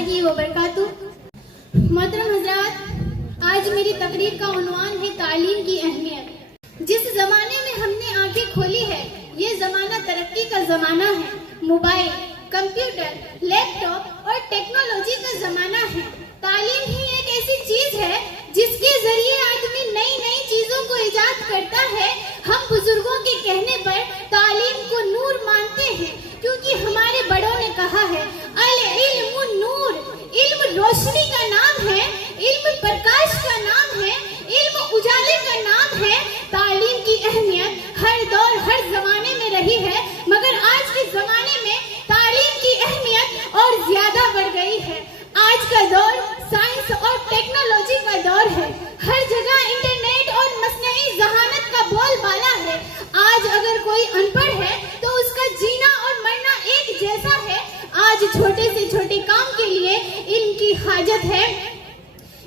वरहमतुल्लाहि वबरकातुहू। मोहतरम हजरात, आज मेरी तकरीर का उन्वान है तालीम की अहमियत। जिस जमाने में हमने आंखें खोली है, ये जमाना तरक्की का जमाना है। मोबाइल, कंप्यूटर, लैपटॉप और टेक्नोलॉजी का जमाना है। तालीम ही एक ऐसी चीज है जिसके जरिए आदमी नई नई चीजों को इजाद करता है। हम बुजुर्गों के कहने पर तालीम को नूर मानते हैं, क्योंकि हमारे बड़ों ने कहा है, अल इल्मु नूर, इल्म रोशनी का नाम है, इल्म प्रकाश का नाम है, इल्म उजाले का नाम है। तालीम की अहमियत हर दौर हर जमाने में रही है, मगर आज के जमाने में तालीम की अहमियत और ज्यादा बढ़ गई है। आज का दौर साइंस और टेक्नोलॉजी का दौर है। हर जगह इंटरनेट और मसनई जहानत का बोलबाला है। आज अगर कोई अनपढ़ है तो उसका जीना और मरना एक जैसा है। आज छोटे से छोटे काम के लिए इल्म की हाजत है।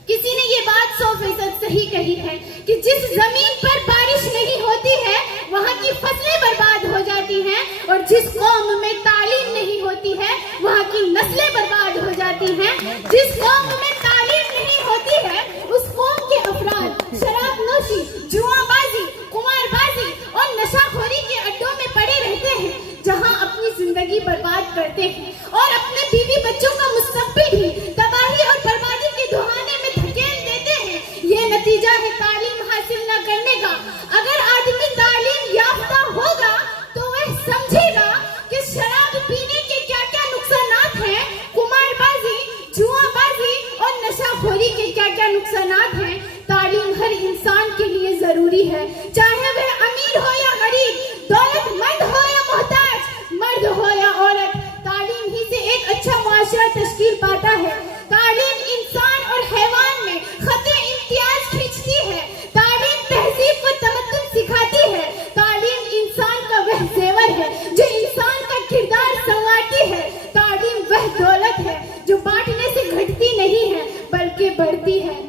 किसी ने ये बात 100% सही कही है कि जिस जमीन पर बारिश नहीं होती है वहाँ की फसलें बर्बाद हो जाती हैं, और जिस कौम में तालीम नहीं होती है वहाँ की नस्लें बर्बाद हो जाती हैं। जिस कौम में तालीम नहीं होती है उस कौम के अफराद शराब नोशी, जुआबाजी, कुमारबाजी और नशाखोरी के अड्डों में पड़े रहते हैं, जहाँ अपनी जिंदगी बर्बाद करते हैं और अपने बीवी बच्चों का मुस्तकबिल भी तबाही और बर्बादी के दुहाने में धकेल देते हैं। ये नतीजा है तालीम हासिल न करने का। अगर आदमी तालीम याफ्ता होगा तो वह समझेगा कि शराब पीने के क्या क्या नुकसानात हैं, कुमारबाजी, जुआबाजी और नशाखोरी के क्या क्या नुकसानात हैं। तालीम हर इंसान के लिए जरूरी है, चाहे वह अमीर हो या गरीब, दौलतमंद हो या मोहताज, मर्द हो या औरत। तालीम ही से एक अच्छा मुआशरा तश्कील पाता है। तालीम इंसान और हैवान में खते इम्तियाज खींचती है। तालीम तहजीब व तमद्दुन सिखाती है। तालीम इंसान का वह जेवर है जो इंसान का किरदार संवारती है। तालीम वह दौलत है जो बांटने से घटती नहीं है बल्कि बढ़ती है।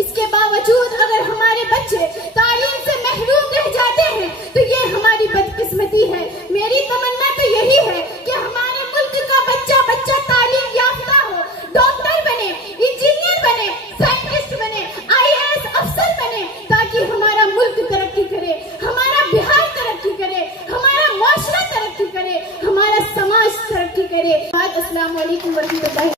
इसके बावजूद अगर हमारे बच्चे तालीम से महरूम रह जाते हैं तो ये हमारी बदकिस्मती है। मेरी तमन्ना तो यही है कि हमारे मुल्क का बच्चा बच्चा तालीम याफ्ता हो, डॉक्टर बने, इंजीनियर बने, साइंटिस्ट बने, IAS अफसर बने, ताकि हमारा मुल्क तरक्की करे, हमारा बिहार तरक्की करे, हमारा मुआशरा तरक्की करे, हमारा समाज तरक्की करे। अस्सलाम वालेकुम वरहमतुल्लाहि।